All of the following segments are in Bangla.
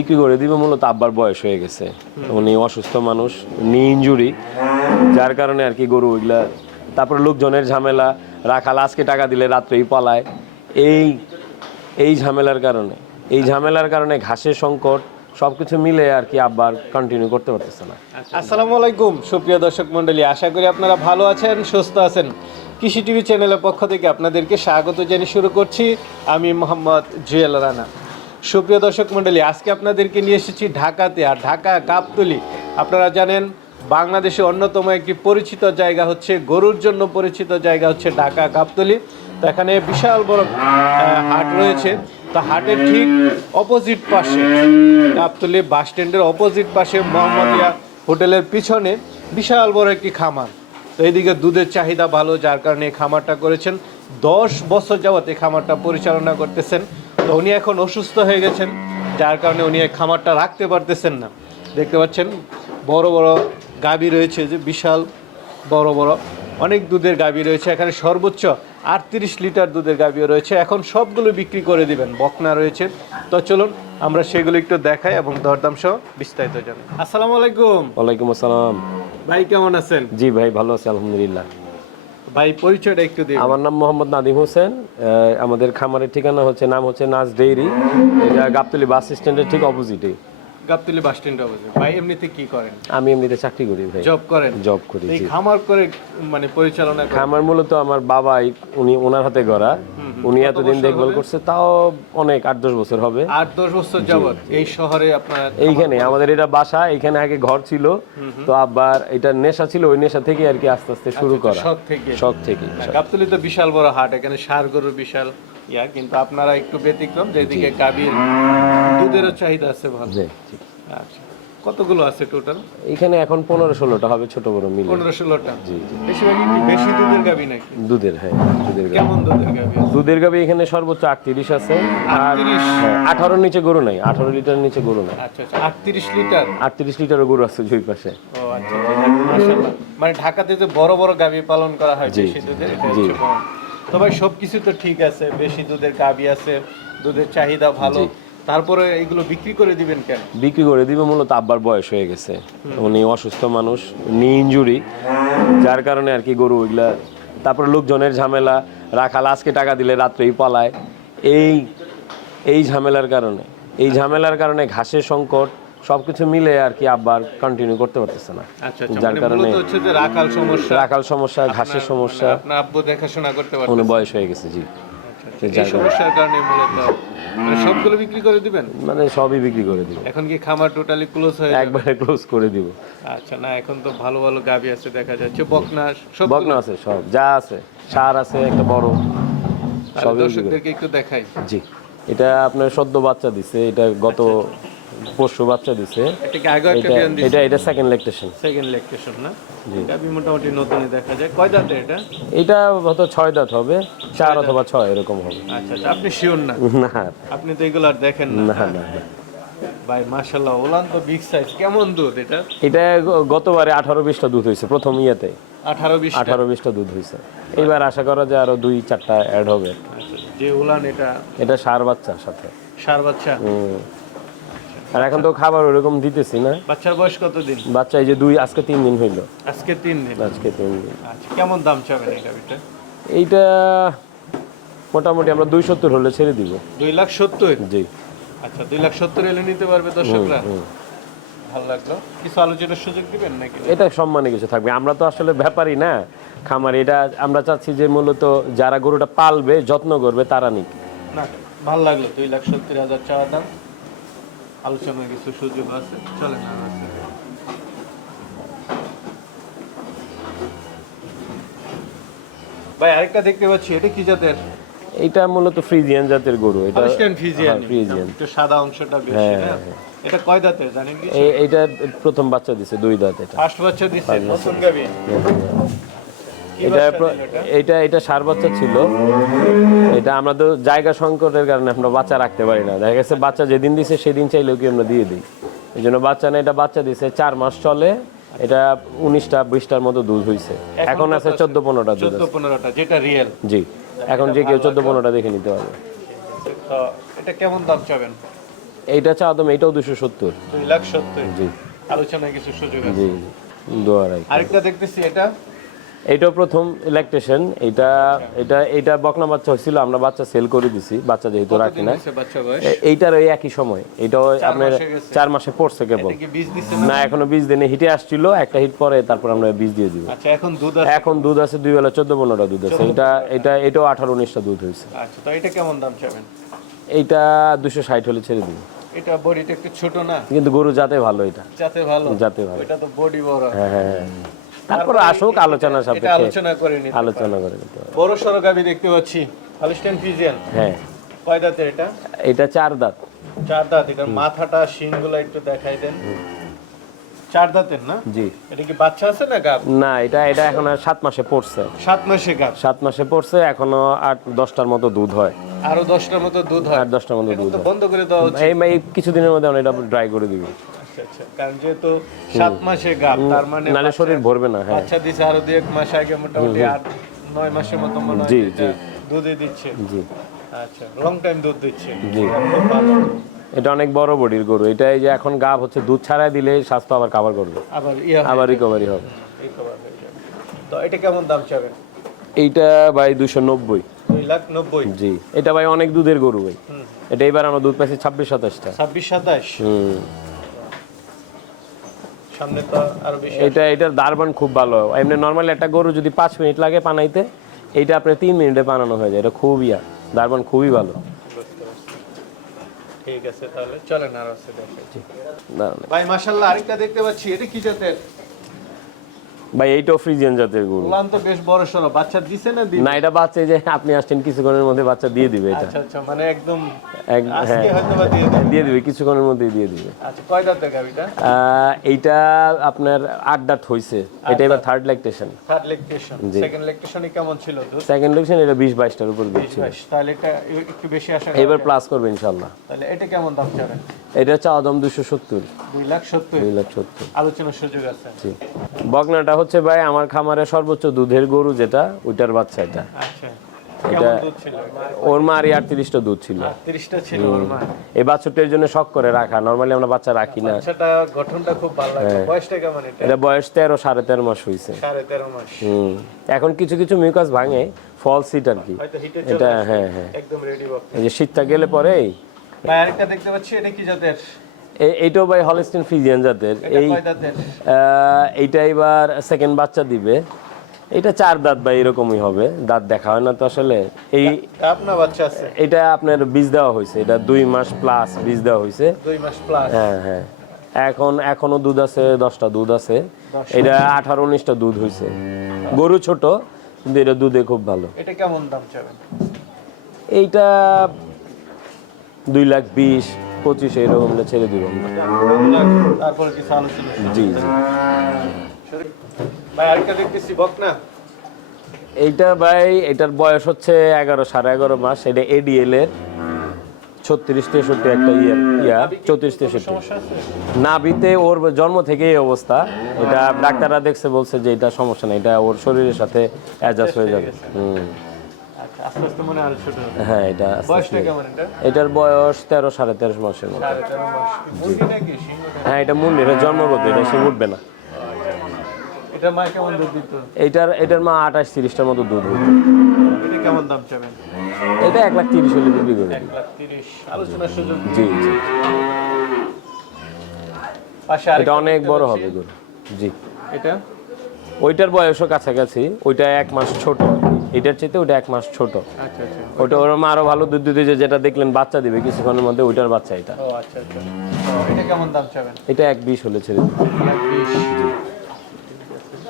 বিক্রি করে দিবে, মূলত আব্বার বয়স হয়ে গেছে। উনি অসুস্থ মানুষ নি ইঞ্জুরি যার কারণে আর কি গরু ওইগুলা তারপর লোকজনের ঝামেলা, রাখাল আজকে টাকা দিলে রাত্রেই পালায়। এই এই ঝামেলার কারণে, এই ঝামেলার কারণে ঘাসের সংকট, সবকিছু মিলে আর কি আব্বার কন্টিনিউ করতে পারতেছে না। আসসালামু আলাইকুম, সুপ্রিয় দর্শক মন্ডলী আশা করি আপনারা ভালো আছেন, সুস্থ আছেন। কৃষি টিভি চ্যানেলের পক্ষ থেকে আপনাদেরকে স্বাগত জানিয়ে শুরু করছি। আমি মোহাম্মদ জুয়েল রানা। সুপ্রিয় দর্শক মণ্ডলী, আজকে আপনাদেরকে নিয়ে এসেছি ঢাকাতে, আর ঢাকা গাবতলি আপনারা জানেন বাংলাদেশে অন্যতম একটি পরিচিত জায়গা হচ্ছে, গরুর জন্য পরিচিত জায়গা হচ্ছে ঢাকা গাবতলি তো এখানে বিশাল বড় হাট রয়েছে। তো হাটের ঠিক অপোজিট পাশে গাবতলি বাস স্ট্যান্ডের অপোজিট পাশে মোহাম্মদিয়া হোটেলের পিছনে বিশাল বড় একটি খামার। তো এইদিকে দুধের চাহিদা ভালো, যার কারণে এই খামারটা করেছেন। দশ বছর যাবত এই খামারটা পরিচালনা করতেছেন। উনি এখন অসুস্থ হয়ে গেছেন যার কারণে উনি এই খামারটা রাখতে পারতেছেন না। দেখতে পাচ্ছেন বড় বড় গাবি রয়েছে যে বিশাল বড় বড় অনেক দুধের গাবি রয়েছে। এখানে সর্বোচ্চ আটত্রিশ লিটার দুধের গাবিও রয়েছে। এখন সবগুলো বিক্রি করে দিবেন বকনা রয়েছে। তো চলুন আমরা সেগুলো একটু দেখাই এবং দরদাম সহ বিস্তারিত জানাই আসসালামু আলাইকুম। ওয়ালাইকুম আসসালাম। ভাই কেমন আছেন? জি ভাই ভালো আছি আলহামদুলিল্লাহ। ভাই পরিচয়টা একটু দিন আমার নাম মোহাম্মদ নাদিম হোসেন আমাদের খামারের ঠিকানা হচ্ছে নাম হচ্ছে নাজ ডেইরি। এটা গাবতলি বাস স্ট্যান্ডের ঠিক অপোজিটে। Gabtoli bus stand opposite. ভাই এমনিতে কি করেন? আমি এমনিতে চাকরি করি ভাই। জব করেন? জব করি এই খামার করে মানে পরিচালনা খামার মূলত আমার বাবাই উনি ওনার হাতে গড়া। উনি এতদিন দেখভাল করছে তাও অনেক আট দশ বছর হবে। আট দশ বছর যাবত এই শহরে আপনার এইখানে আমাদের এটা বাসা এখানে আগে ঘর ছিল। তো আবার এটা নেশা ছিল ওই নেশা থেকে আর কি আস্তে আস্তে শুরু করা। শখ থেকে। শখ থেকে গাবতলি তো বিশাল বড় হাট এখানে সার গরু বিশাল ইয়া কিন্তু আপনারা একটু ব্যতিক্রম যেদিকে গাভীর দুধেরও চাহিদা আছে ভালো। আচ্ছা। কতগুলো আছে টোটাল এখানে এখন পনেরো ষোলোটা হবে ছোট বড় মিলে। পনেরো ষোলোটা? জি জি। বেশিরভাগ একটু বেশি দুধের গাভী নাকি? দুধের হ্যাঁ দুধের গাভী কেমন দুধের গাভী দুধের গাভী এখানে সর্বোচ্চ আটত্রিশ আছে। আর 38? হ্যাঁ, আঠারোর নিচে গরু নাই আঠারো লিটার নিচে গরু নাই। আচ্ছা আচ্ছা আটত্রিশ লিটার? আটত্রিশ লিটারও গরু আছে দুই পাশে। ও আচ্ছা আচ্ছা, মাশাআল্লাহ। মানে ঢাকাতে যে বড় বড় গাভী পালন করা হয় বেশি দুধের এটা হচ্ছে বড়। তো ভাই সবকিছু তো ঠিক আছে বেশি দুধের গাবি আছে দুধের চাহিদা ভালো। তারপরে এগুলো বিক্রি করে দিবেন কেন? বিক্রি করে দিবে মূলত আব্বার বয়স হয়ে গেছে। উনি অসুস্থ মানুষ নি ইঞ্জুরি যার কারণে আর কি গরু ওইগুলা তারপরে লোকজনের ঝামেলা রাখাল আজকে টাকা দিলে রাত্রেই পালায়। এই এই ঝামেলার কারণে এই ঝামেলার কারণে ঘাসের সংকট সবকিছু মিলে আর কি আব্বার কন্টিনিউ করতে পারতেছে না। আচ্ছা আচ্ছা যার মানে কারণে হচ্ছে যে রাখাল সমস্যা। রাখাল সমস্যা ঘাসের সমস্যা আপনার আব্বু দেখাশোনা করতে উনি বয়স হয়ে গেছে জি। এই সমস্যার কারণে মূলত মানে সবগুলো বিক্রি করে দিবেন? মানে সবই বিক্রি করে দিব। এখন কি খামার টোটালি ক্লোজ হয়ে একবারে ক্লোজ করে দিব। আচ্ছা না এখন তো ভালো ভালো গাভী আছে দেখা যাচ্ছে। বকনা সব বকনা আছে সব। যা আছে সার আছে একটা বড়। সবই দর্শকদেরকে একটু দেখাই। জি। এটা আপনার সদ্য বাচ্চা দিছে এটা গত পরশু বাচ্চা দিছে। এটা এটা সেকেন্ড ল্যাকটেশন সেকেন্ড লেকটেশন না? গাভী মোটামুটি নতুনই দেখা যায়। কয় দাঁতে এটা? এটা হয়তো ছয় দাঁত হবে চার অথবা ছয় এরকম হবে। আচ্ছা আচ্ছা আপনি শিওর না? না। আপনি তো এগুলো আর দেখেন না। না না না। ভাই ওলান তো বিগ সাইজ কেমন দুধ এটা? এটা গতবারে আঠারো বিশটা দুধ হয়েছে প্রথম ইয়েতে। আঠারো বিশ আঠারো বিশটা দুধ হয়েছে। এবার আশা করা যায় আরও দুই চারটা অ্যাড হবে। আচ্ছা, যে উলান এটা? এটা সার বাচ্চার সাথে। সার বাচ্চা। আর এখন তো খাবার ওরকম দিতেছি না। বাচ্চার বয়স কতদিন? বাচ্চা এই যে দুই আজকে তিন দিন হইল। আজকে তিন দিন। আজকে তিন দিন। আচ্ছা কেমন দাম চাবেন এই গাভীটা এইটা মোটামুটি আমরা দুই সত্তর হলে ছেড়ে দিব। দুই লাখ সত্তর? জি। আচ্ছা দুই লাখ সত্তর এলে নিতে পারবে দর্শকরা? ভালো লাগল। কিছু আলোচনার সুযোগ দিবেন নাকি? এটা সম্মানে কিছু থাকবে। আমরা তো আসলে ব্যাপারই না খামার। এটা আমরা চাচ্ছি যে মূলত যারা গরুটা পালবে যত্ন করবে তারা নিক। না ভালো লাগল। দুই লাখ সত্তর হাজার চাওয়া দাম। আলোচনার কিছু সুযোগ আছে। চলে না ভাই আরেকটা দেখতে পাচ্ছি এটা কি জাতের? এইটা মূলত ফ্রিজিয়ান জাতের গরু এটা ফিজিয়ান হ্যাঁ, ফ্রিজিয়ান। একটু সাদা অংশটা বেশি হ্যাঁ, না হ্যাঁ, এটা কয় দাঁতের জানেন কি এইটা প্রথম বাচ্চা দিছে দুই দাঁত এটা। ফার্স্ট বাচ্চা দিচ্ছে নতুন গাবি। এটা এটা? এটা সার বাচ্চা ছিল। এটা আমরা তো জায়গা সংকটের কারণে আমরা বাচ্চা রাখতে পারি না। দেখা গেছে বাচ্চা যেদিন দিছে সেদিন চাইলেও কি আমরা দিয়ে দিই। এই জন্য বাচ্চা না এটা বাচ্চা দিছে চার মাস চলে এটা উনিশটা বিশটার মতো দুধ হয়েছে এখন আছে চোদ্দ পনেরোটা দুধ পনেরোটা যেটা রিয়েল জি এখন যে কেউ চোদ্দ পনেরোটা দেখে নিতে পারবে। তো এটা কেমন দাম চাবেন? এইটা চা দাম এইটাও দুশো সত্তর। দুই লাখ সত্তর। জি। আলোচনায় কিছু সুযোগ আছে। জি জি। দোয়ারাই আরেকটা দেখতেছি এটা এইটাও প্রথম ইলেকট্রিশিয়ান এটা এটা এটা বকনা বাচ্চা হয়েছিল আমরা বাচ্চা সেল করে দিছি বাচ্চা যেহেতু রাখি না এইটার ওই একই সময়। এটাও আপনার চার মাসে পড়ছে কেবল। এটা না? এখনও বিশ দিনে হিটে আসছিল একটা হিট পরে তারপর আমরা বীজ দিয়ে দিব। আচ্ছা এখন দুধ আছে? এখন দুধ আছে দুই বেলা চোদ্দ পনেরোটা দুধ আছে। এটা এটা এটাও আঠারো উনিশটা দুধ হয়েছে। আচ্ছা তো এটা কেমন দাম চাবেন? এইটা দুশো ষাট হলে ছেড়ে দিব। এটা বডিটা একটু ছোট না? কিন্তু গরু যাতে ভালো এটা। যাতে ভালো? যাতে ভালো। ওইটা তো বডি বড়। হ্যাঁ হ্যাঁ হ্যাঁ। তারপর আসুক আলোচনা সাপেক্ষে। আলোচনা করে নিতে আলোচনা করে নিতে বড় সড়ক আমি দেখতে পাচ্ছি হলিস্টেন ফিজিয়ান হ্যাঁ। কয় দাঁতের এটা? এটা চার দাঁত। চার দাঁত এটার মাথাটা শিংগুলো একটু দেখাই দেন। চার দাঁতের না? জি। এটা কি বাচ্চা আছে না গাব? না এটা এটা এখন আর সাত মাসে পড়ছে। সাত মাসে গাব? সাত মাসে পড়ছে এখনও আট দশটার মতো দুধ হয়। আরও দশটার মতো দুধ হয়? আট দশটার মতো দুধ বন্ধ করে দেওয়া এই কিছুদিনের মধ্যে আমরা এটা ড্রাই করে দিব। আচ্ছা আচ্ছা। কারণ যেহেতু সাত মাসে গাব তার মানে নালে শরীর ভরবে না হ্যাঁ। বাচ্চা দিছে আরও দুই এক মাস আগে মোটামুটি আট নয় মাসের মতো মনে হয় জি, এটা দুধে দিচ্ছে। জি। আচ্ছা লং টাইম দুধ দিচ্ছে। জি। এটা অনেক বড় বডির গরু। এটা এই যে এখন গাভ হচ্ছে দুধ ছাড়াই দিলে স্বাস্থ্য আবার কাভার করবে। আবার আবার রিকভারি হবে। তো এটা কেমন দাম চাবেন? এইটা ভাই দুশো নব্বই। লাখ নব্বই। জি। এটা ভাই অনেক দুধের গরু ভাই। এটা এবার আমরা দুধ পাইছি ছাব্বিশ সাতাশটা। ছাব্বিশ সাতাশ? হুম। সামনে তো আরও বেশি এটা এটার দারবান খুব ভালো। এমনি নর্মালি একটা গরু যদি পাঁচ মিনিট লাগে পানাইতে এইটা আপনার তিন মিনিটে বানানো হয়ে যায়। এটা খুব ইয়া দারবান খুবই ভালো। ঠিক আছে তাহলে চলেন আর আছে ভাই মাশাআল্লাহ আরেকটা দেখতে পাচ্ছি। এটা কি জাতের? ভাই এইটাও ফ্রিজিয়ান জাতের গরু। উলান তো বেশ বড় সড়ো। বাচ্চা দিছে না দিবে না এটা বাচ্চা যে আপনি আসছেন কিছুক্ষণের মধ্যে বাচ্চা দিয়ে দিবে এটা। আচ্ছা আচ্ছা মানে একদম এক- আজকে হ্যাঁ হয়তো দিয়ে দেবে। দিয়ে দিবে কিছুক্ষণের মধ্যেই দিয়ে দিবে। আচ্ছা কয় দাঁতের গাবিটা এইটা আপনার আট দাঁত হয়েছে এটা এবার third lactation third lactation second লেকটেশনে কেমন ছিল সেকেন্ড লেকশন এটা বিশ বাইশটার উপর দিচ্ছে। তাহলে এটা একটু বেশি আশা এবার প্লাস করবে ইনশাল্লাহ তাহলে এটা কেমন দাম চাবেন? এটা চাওয়া দাম দুশো সত্তর। দুই লাখ আলোচনার সুযোগ আছে। জি। বকনাটা হচ্ছে ভাই আমার খামারে সর্বোচ্চ দুধের গরু যেটা ওইটার বাচ্চা এটা। আচ্ছা কেমন দুধ ছিল? ওর আটত্রিশটা দুধ ছিল। ওর মা। এই বাছুরটার জন্য শখ করে রাখা নর্মালি আমরা বাচ্চা রাখি না। কেমন এটা? বয়স তেরো সাড়ে তেরো মাস হয়েছে এখন কিছু কিছু মিউকাস ভাঙে ফল সিট আর কি। এটা হ্যাঁ হ্যাঁ। এই যে শীতটা গেলে পরে আরেকটা দেখতে পাচ্ছি এটা কি জাতের? এইটাও ভাই হলস্টিন ফ্রিজিয়ান জাতের। এই এইটা এবার সেকেন্ড বাচ্চা দিবে। এটা চার দাঁত বা এরকমই হবে। দাঁত দেখা হয় না তো আসলে। এই আপনার বাচ্চা আছে? এটা আপনার বীজ দেওয়া হয়েছে। এটা দুই মাস প্লাস বীজ দেওয়া হয়েছে। দুই মাস প্লাস হ্যাঁ হ্যাঁ। এখন এখনও দুধ আছে দশটা দুধ আছে। এটা আঠারো উনিশটা দুধ হয়েছে। গরু ছোট কিন্তু এটা দুধে খুব ভালো। এটা কেমন দাম চাবেন? এইটা দুই লাখ বিশ। পঁচিশ এরকম হলে ছেড়ে দিব। আমরা। কিছু আলোচনা জি জি। ভাই আরেকটা দেখতেছি বক এইটা ভাই এটার বয়স হচ্ছে এগারো সাড়ে এগারো মাস। এটা এডিএল এর ছত্রিশ তেষট্টি একটা ইয়ে ইয়া চৌত্রিশ তেষট্টি। নাভিতে ওর জন্ম থেকে এই অবস্থা। এটা ডাক্তাররা দেখছে বলছে যে এটা সমস্যা নেই এটা ওর শরীরের সাথে অ্যাডজাস্ট হয়ে যাবে। হুম আচ্ছা আস্তে আস্তে মনে হয় এটা এটার বয়স তেরো সাড়ে তেরো মাসের মতো। হ্যাঁ এটা মুন্ডি এটা জন্মগত এটা সে উঠবে না। এটার মা আঠাশ তিরিশটার মতো দুধ। এটা কেমন দাম চাবেন? এটা এক লাখ তিরিশ হলে বিক্রি করে এক দিই। লাখ তিরিশ। আলোচনার সুযোগ। জি এটা অনেক বড় হবে গরু। জি। এটা? ওইটার বয়সও কাছাকাছি ওইটা এক মাস ছোট। এটার চাইতে ওটা এক মাস ছোট। ওটা আচ্ছা। ওইটা ওর মা আরও ভালো দুধ দিতে যেটা দেখলেন বাচ্চা দিবে কিছুক্ষণের মধ্যে ওইটার বাচ্চা এটা। আচ্ছা আচ্ছা। এটা কেমন দাম চাবেন? এটা এক বিশ হলে ছেড়ে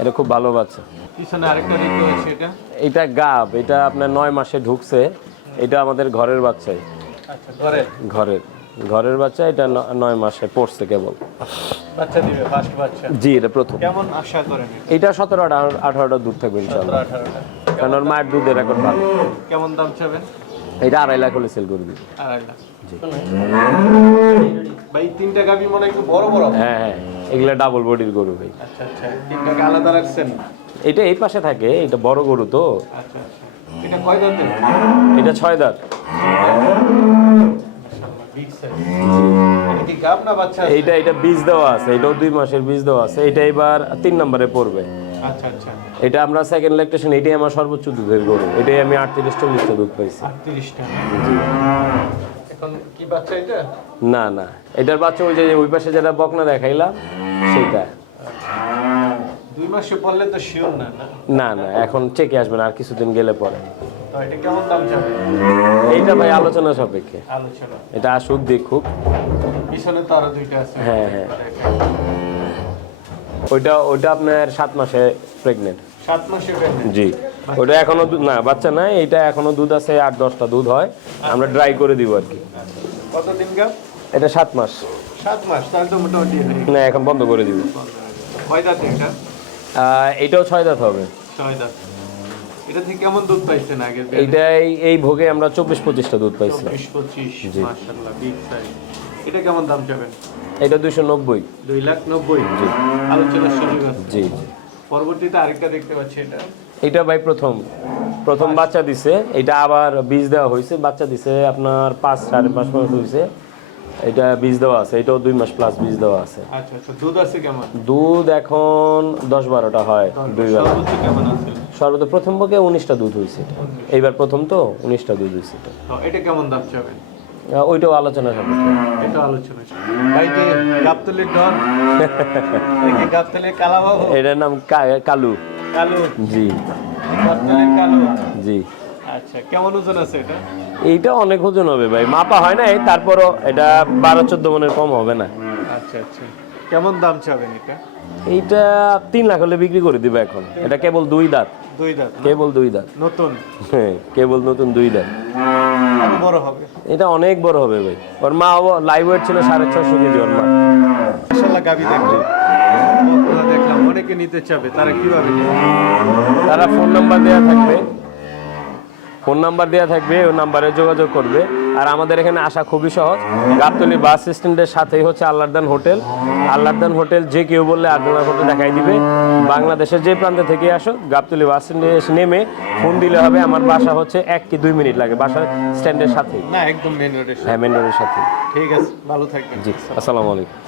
এটা খুব ভালো বাচ্চা। পিছনে আরেকটা দেখতে এটা? এটা গাব এটা আপনার নয় মাসে ঢুকছে। এটা আমাদের ঘরের বাচ্চাই। আচ্ছা ঘরের? ঘরের। বাচ্চা এটা নয় মাসে পড়ছে কেবল। বাচ্চা দিবে ফার্স্ট বাচ্চা? জি এটা প্রথম। কেমন আশা করেন এটা? সতেরো আঠারো আঠারোটা দুধ থাকবে আঠারোটা। কারণ ওর মায়ের দুধের রেকর্ড ভালো। কেমন দাম চাবেন? এটা আড়াই লাখ হলে সেল করে দিবে। আড়াই লাখ। ভাই তিনটা গাবি মনে একটু বড় বড় হ্যাঁ হ্যাঁ এগুলা ডাবল বডির গরু ভাই। আচ্ছা আচ্ছা তিনটাকে আলাদা রাখছেন? এটা এই পাশে থাকে এটা বড় গরু তো। আচ্ছা আচ্ছা। এটা কয় দাঁতের এটা ছয় দাঁত? এইটা এটা বীজ দেওয়া আছে এটাও দুই মাসের বীজ দেওয়া আছে এটা এবার তিন নম্বরে পড়বে। এটা আমরা সেকেন্ড ল্যাকটেশন এটাই আমার সর্বোচ্চ দুধের গরু। এটাই আমি আটত্রিশ চল্লিশটা দুধ পাইছি। না না। এটার বাচ্চা ওই যে ওই পাশে যেটা বকনা দেখাইলাম সেটা দুই মাসে পড়লে তো শিওর না না? এখন চেকে আসবে না আর কিছুদিন গেলে পরে। তো এটা কেমন দাম যাবে এইটা ভাই আলোচনা সাপেক্ষে। এটা আসুক দেখুক। পিছনে তো আরও দুইটা আছে। হ্যাঁ হ্যাঁ। ওইটা ওইটা আপনার সাত মাসে প্রেগনেন্ট সাত মাসে প্রেগনেন্ট জি। ওটা এখনও না বাচ্চা নাই এটা এখনও দুধ আছে আট দশটা দুধ হয়। আমরা ড্রাই করে দিব আর কি। এটা সাত মাস। সাত মাস তাহলে তো মোটামুটি না এখন বন্ধ করে দিব। কয় দাঁত এটা? এটাও ছয় দাঁত হবে। ছয় দাঁত। এটা থেকে কেমন দুধ পাইছেন এইটাই এই ভোগে আমরা চব্বিশ পঁচিশটা দুধ পাইছি। চব্বিশ পঁচিশ বিগ সাইজ এটা কেমন দাম চাবেন? এটা দুশো নব্বই। দুই লাখ নব্বই? আলোচনার সুযোগ আছে। জি পরবর্তীতে আরেকটা দেখতে পাচ্ছি এটা। এটা ভাই প্রথম। প্রথম বাচ্চা দিছে। এটা আবার বীজ দেওয়া হয়েছে। বাচ্চা দিছে আপনার পাঁচ সাড়ে পাঁচ মাস হয়েছে। এটা বীজ দেওয়া আছে। এটাও দুই মাস প্লাস বীজ দেওয়া আছে। আচ্ছা আচ্ছা। দুধ আছে কেমন? দুধ এখন দশ বারোটা হয় দুই বেলা। সর্বোচ্চ কেমন আছে? সর্বত প্রথম পক্ষে উনিশটা দুধ হয়েছে এটা। এইবার প্রথম তো উনিশটা দুধ হয়েছে এটা। তো এটা কেমন দাম চাবেন? ওইটাও আলোচনা সাপেক্ষে এটা আলোচনা ভাই যে গাবতলির ডন দেখি গাবতলির কালা বাবু এটার নাম কালু। কালু। জি। গাবতলির কালু। জি। আচ্ছা কেমন ওজন আছে এটা? এইটা অনেক ওজন হবে ভাই। মাপা হয় না তারপরও এটা বারো চোদ্দ মনের কম হবে না। আচ্ছা আচ্ছা। কেমন দাম চাবেন এটা? এইটা তিন লাখ হলে বিক্রি করে দিবে এখন। এটা কেবল দুই দাঁত। দুই দাঁত কেবল দুই দাঁত। নতুন? হ্যাঁ কেবল নতুন দুই দাঁত। বড় হবে। এটা অনেক বড় হবে ভাই। ওর মা লাইভ ওয়েট ছিল সাড়ে ছশো কেজি ওর মা। মাশাআল্লাহ গাবি দেখছি দেখলাম অনেকে নিতে চাবে তারা কীভাবে তারা ফোন নাম্বার দেওয়া থাকবে। ফোন নাম্বার দেওয়া থাকবে ওই নাম্বারে যোগাযোগ করবে। আর আমাদের এখানে আসা খুবই সহজ। গাবতলি বাস স্ট্যান্ডের সাথেই হচ্ছে আল্লাহদান হোটেল। আল্লাহদান হোটেল যে কেউ বললে আল্লাহ হোটেল দেখাই দিবে। বাংলাদেশের যে প্রান্ত থেকে আসো গাবতলি বাস স্ট্যান্ডে এসে নেমে ফোন দিলে হবে আমার বাসা হচ্ছে এক কি দুই মিনিট লাগে বাসা স্ট্যান্ডের সাথেই। না একদম মেন রোডের হ্যাঁ মেন রোডের সাথে ঠিক আছে ভালো থাকবেন। জি আসসালামু আলাইকুম।